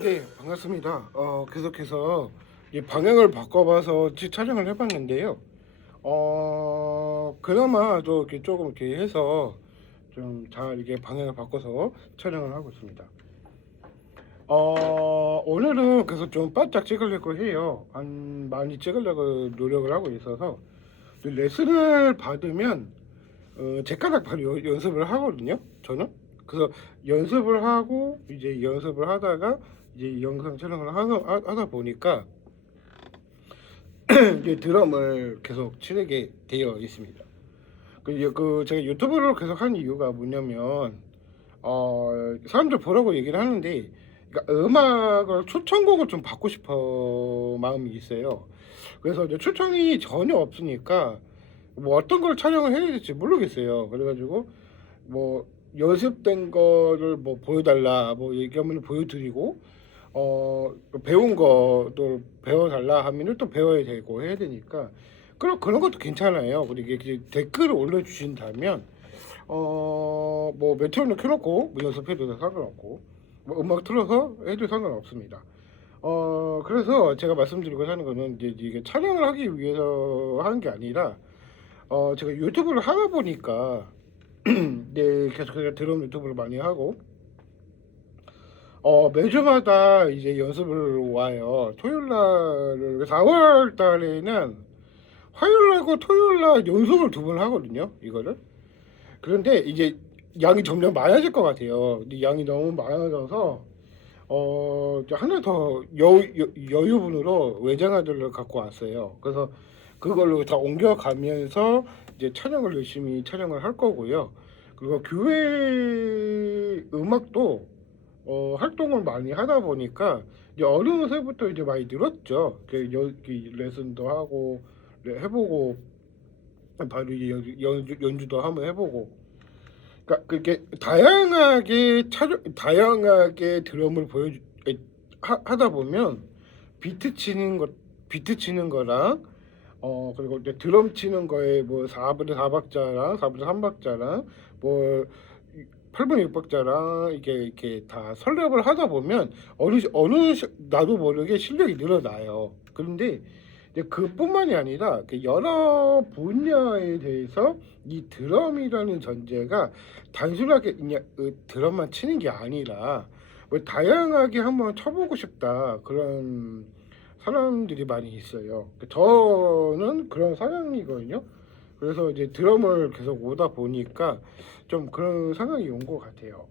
네, 반갑습니다. 계속해서 이 방향을 바꿔봐서 촬영을 해봤는데요. 그나마 또 이렇게 조금 이렇게 해서 좀 잘 이게 방향을 바꿔서 촬영을 하고 있습니다. 오늘은 계속 좀 바짝 찍으려고 해요. 많이 찍으려고 노력을 하고 있어서 레슨을 받으면 제 까닥 바로 연습을 하거든요. 저는 그래서 연습을 하고 이제 연습을 하다가 이제 영상 촬영을 하다 보니까 이제 드럼을 계속 치르게 되어 있습니다. 그 제가 유튜브를 계속 한 이유가 뭐냐면 사람들 보라고 얘기를 하는데, 그러니까 음악을 추천곡을 좀 받고 싶어 마음이 있어요. 그래서 이제 추천이 전혀 없으니까 뭐 어떤 걸 촬영을 해야 될지 모르겠어요. 그래가지고 뭐 연습된 거를 뭐 보여달라 뭐 얘기하면 보여드리고, 배운 거도 배워달라 하면은 또 배워야 되고 해야 되니까 그런 것도 괜찮아요. 그리고 이게 댓글을 올려주신다면 뭐 메트로놈 켜놓고 뭐 연습해도 상관없고 뭐 음악 틀어서 해도 상관없습니다. 그래서 제가 말씀드리고 하는 거는 이제 이게 촬영을 하기 위해서 하는 게 아니라 제가 유튜브를 하다 보니까 네, 계속 드럼 유튜브를 많이 하고 매주마다 이제 연습을 와요. 토요일 날 4월 달에는 화요일 날과 토요일 날 연습을 두 번 하거든요. 이거를. 그런데 이제 양이 점점 많아질 것 같아요. 근데 양이 너무 많아져서 하나 더 여유분으로 외장하드를 갖고 왔어요. 그래서 그걸로 다 옮겨가면서 이제 촬영을 열심히 촬영을 할 거고요. 그리고 교회 음악도 활동을 많이 하다 보니까 이제 어느새부터 이제 많이 늘었죠. 그 레슨도 하고 해보고 바로 이제 연주도 한번 해보고. 그러니까 그게 다양하게 드럼을 하다 보면 비트 치는 거랑 그리고 이제 드럼 치는 거에 뭐 4분의 4박자랑 4분의 3박자랑 뭐 8분의 6박자랑 이렇게 다 설립을 하다 보면 나도 모르게 실력이 늘어나요. 그런데 이제 그뿐만이 아니라 여러 분야에 대해서 이 드럼이라는 존재가 단순하게 그냥 드럼만 치는 게 아니라 뭐 다양하게 한번 쳐보고 싶다, 그런 사람들이 많이 있어요. 저는 그런 사람이거든요. 그래서 이제 드럼을 계속 오다 보니까 좀 그런 상황이 온 것 같아요.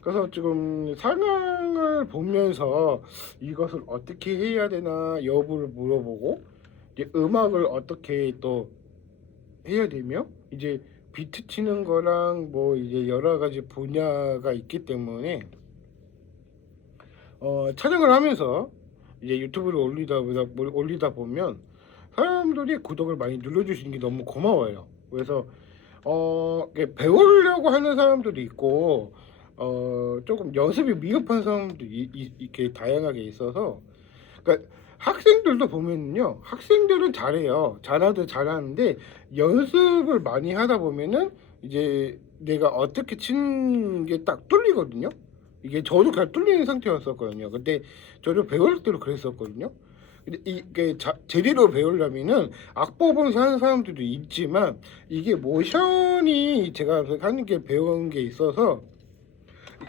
그래서 지금 상황을 보면서 이것을 어떻게 해야 되나 여부를 물어보고, 이제 음악을 어떻게 또 해야 되며, 이제 비트 치는 거랑 뭐 이제 여러 가지 분야가 있기 때문에 촬영을 하면서 이제 유튜브를 올리다 보면 사람들이 구독을 많이 눌러주시는 게 너무 고마워요. 그래서 이게 배우려고 하는 사람들도 있고 조금 연습이 미흡한 사람도 이렇게 다양하게 있어서, 그러니까 학생들도 보면요, 학생들은 잘해요. 잘하는데 연습을 많이 하다 보면은 이제 내가 어떻게 치는 게 딱 뚫리거든요. 이게 저도 그냥 뚫리는 상태였었거든요. 근데 저도 배울 때도 그랬었거든요. 근데 이게 제대로 배우려면은 악보를 사는 사람들도 있지만 이게 모션이 제가 하는 게 배운 게 있어서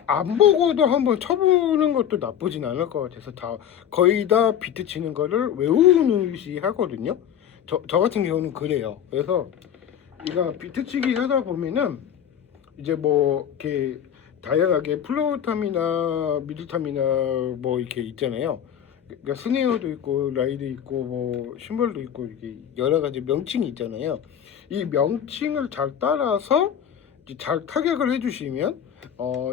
안 보고도 한번 쳐보는 것도 나쁘진 않을 것 같아서 거의 다 비트 치는 거를 외우듯이 하거든요. 저 같은 경우는 그래요. 그래서 이거 비트 치기 하다 보면은 이제 뭐 이렇게 다양하게 플로우탐이나 미드탐이나 뭐 이렇게 있잖아요. 그러니까 스네어도 있고 라이도 있고 뭐 심벌도 있고 이렇게 여러 가지 명칭이 있잖아요. 이 명칭을 잘 따라서 이제 잘 타격을 해주시면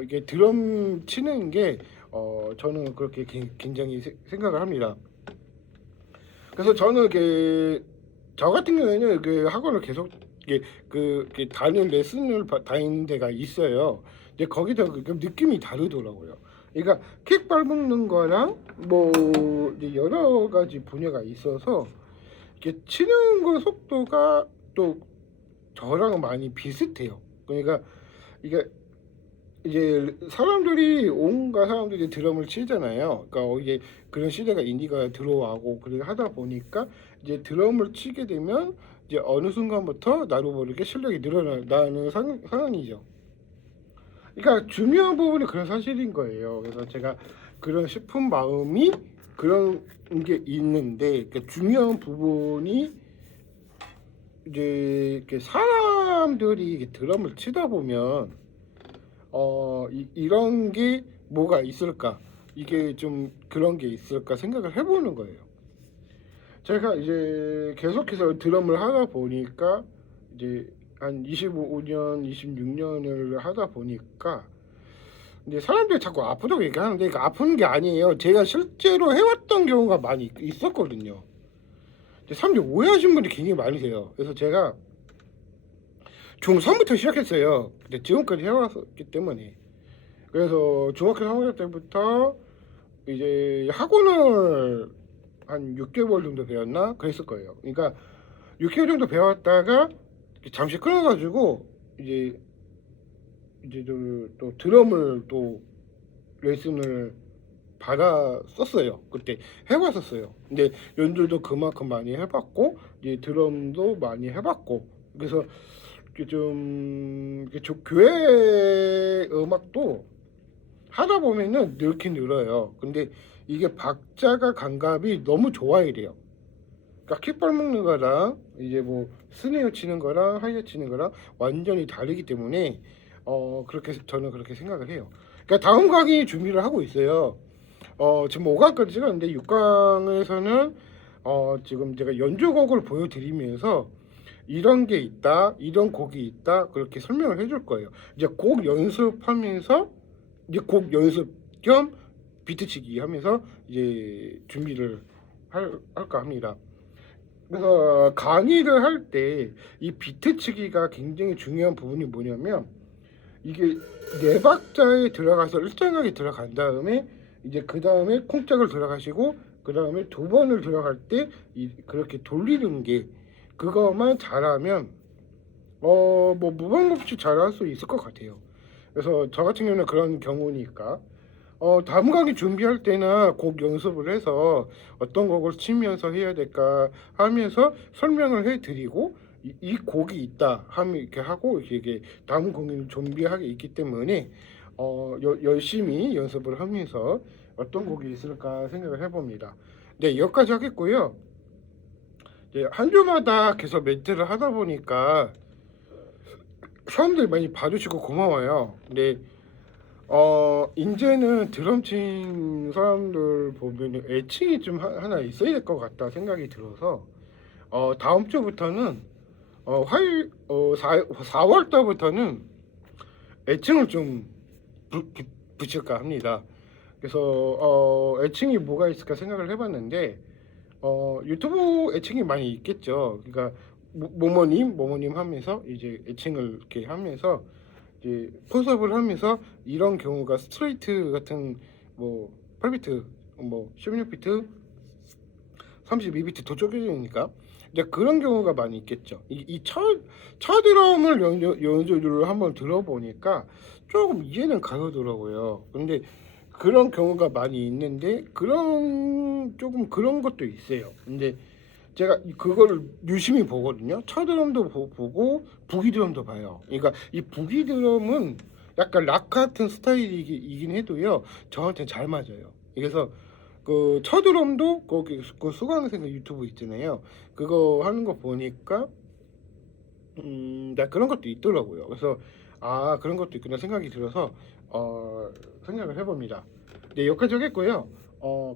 이게 드럼 치는 게 저는 그렇게 굉장히 생각을 합니다. 그래서 저는 저 같은 경우에는 그 학원을 계속 다니는 레슨을 다니는 데가 있어요. 근데 거기서 그 느낌이 다르더라고요. 그러니까 킥 밟는 거랑 뭐 이제 여러 가지 분야가 있어서 이게 치는 거 속도가 또 저랑 많이 비슷해요. 그러니까 이게 이제 사람들이 온갖 사람들이 드럼을 치잖아요. 그러니까 이게 그런 시대가 인디가 들어와고 그렇게 하다 보니까 이제 드럼을 치게 되면 이제 어느 순간부터 나도 모르게 실력이 늘어나는 상황이죠. 그러니까 중요한 부분이 그런 사실인 거예요. 그래서 제가 그런 싶은 마음이 그런 게 있는데 그러니까 중요한 부분이 이제 이렇게 사람들이 이렇게 드럼을 치다 보면 이런 게 뭐가 있을까? 이게 좀 그런 게 있을까 생각을 해보는 거예요. 제가 이제 계속해서 드럼을 하다 보니까 이제 한 25년, 26년을 하다 보니까 이제 사람들이 자꾸 아프다고 얘기하는데 그 아픈 게 아니에요. 제가 실제로 해왔던 경우가 많이 있었거든요. 사람들이 오해하신 분이 굉장히 많으세요. 그래서 제가 중3부터 시작했어요. 근데 지금까지 해왔기 때문에. 그래서 중학교 3학년 때부터 이제 학원을 한 6개월 정도 배웠나? 그랬을 거예요. 그러니까 6개월 정도 배웠다가 잠시 끊어가지고 이제 또 드럼을 또 레슨을 받았었어요. 그때 해봤었어요. 근데 연주도 그만큼 많이 해봤고 이제 드럼도 많이 해봤고 그래서 교회 음악도 하다 보면은 늘긴 늘어요. 근데 이게 박자가 감각이 너무 좋아야 돼요. 그러니까 킥볼 먹는 거랑 이제 뭐 스네어 치는 거랑 하이어 치는 거랑 완전히 다르기 때문에 그렇게 저는 그렇게 생각을 해요. 그러니까 다음 강의 준비를 하고 있어요. 지금 5강까지 찍었는데 6강에서는 지금 제가 연주곡을 보여드리면서 이런 게 있다, 이런 곡이 있다 그렇게 설명을 해줄 거예요. 이제 곡 연습하면서 이제 곡 연습 겸 비트치기 하면서 이제 준비를 할까 합니다. 그래서 강의를 할 때 이 비트치기가 굉장히 중요한 부분이 뭐냐면 이게 네 박자에 들어가서 일정하게 들어간 다음에 이제 그 다음에 콩짝을 들어가시고 그 다음에 두 번을 들어갈 때 그렇게 돌리는 게 그것만 잘하면 뭐 무방 없이 잘할 수 있을 것 같아요. 그래서 저 같은 경우는 그런 경우니까 다음 강의 준비할 때나 곡 연습을 해서 어떤 곡을 치면서 해야 될까 하면서 설명을 해드리고 이 곡이 있다 하면 이렇게 하고 이게 다음 공연을 준비하게 있기 때문에 열심히 연습을 하면서 어떤 곡이 있을까 생각을 해봅니다. 네, 여기까지 하겠고요. 네, 한 주마다 계속 멘트를 하다 보니까 사람들이 많이 봐주시고 고마워요. 근데 이제는 드럼 친 사람들 보면 애칭이 좀 하나 있어야 될 것 같다 생각이 들어서 다음 주부터는 화요일 4월 달부터는 애칭을 좀 붙일까 합니다. 그래서 애칭이 뭐가 있을까 생각을 해봤는데 유튜브 애칭이 많이 있겠죠. 그러니까 모모님 하면서 이제 애칭을 이렇게 하면서 이제 포섭을 하면서 이런 경우가 스트레이트 같은 뭐 8비트 뭐 16비트 32비트 더 쪼개지니까 이제 그런 경우가 많이 있겠죠. 이첫 드럼을 연주를 한번 들어보니까 조금 이해는 가더라고요. 근데 그런 경우가 많이 있는데 조금 그런 것도 있어요. 근데 제가 그거를 유심히 보거든요. 첫 드럼도 보고 부기 드럼도 봐요. 그러니까 이 부기 드럼은 약간 락 같은 스타일이긴 해도요. 저한테는 잘 맞아요. 그래서 그 첫 드럼도 거기 그 수강생 유튜브 있잖아요. 그거 하는 거 보니까 나 그런 것도 있더라고요. 그래서 그런 것도 있구나 생각이 들어서 생각을 해봅니다. 네, 여기까지 하겠고요.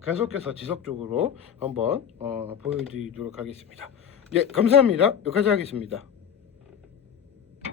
계속해서 지속적으로 한번 보여드리도록 하겠습니다. 네, 감사합니다. 여기까지 하겠습니다.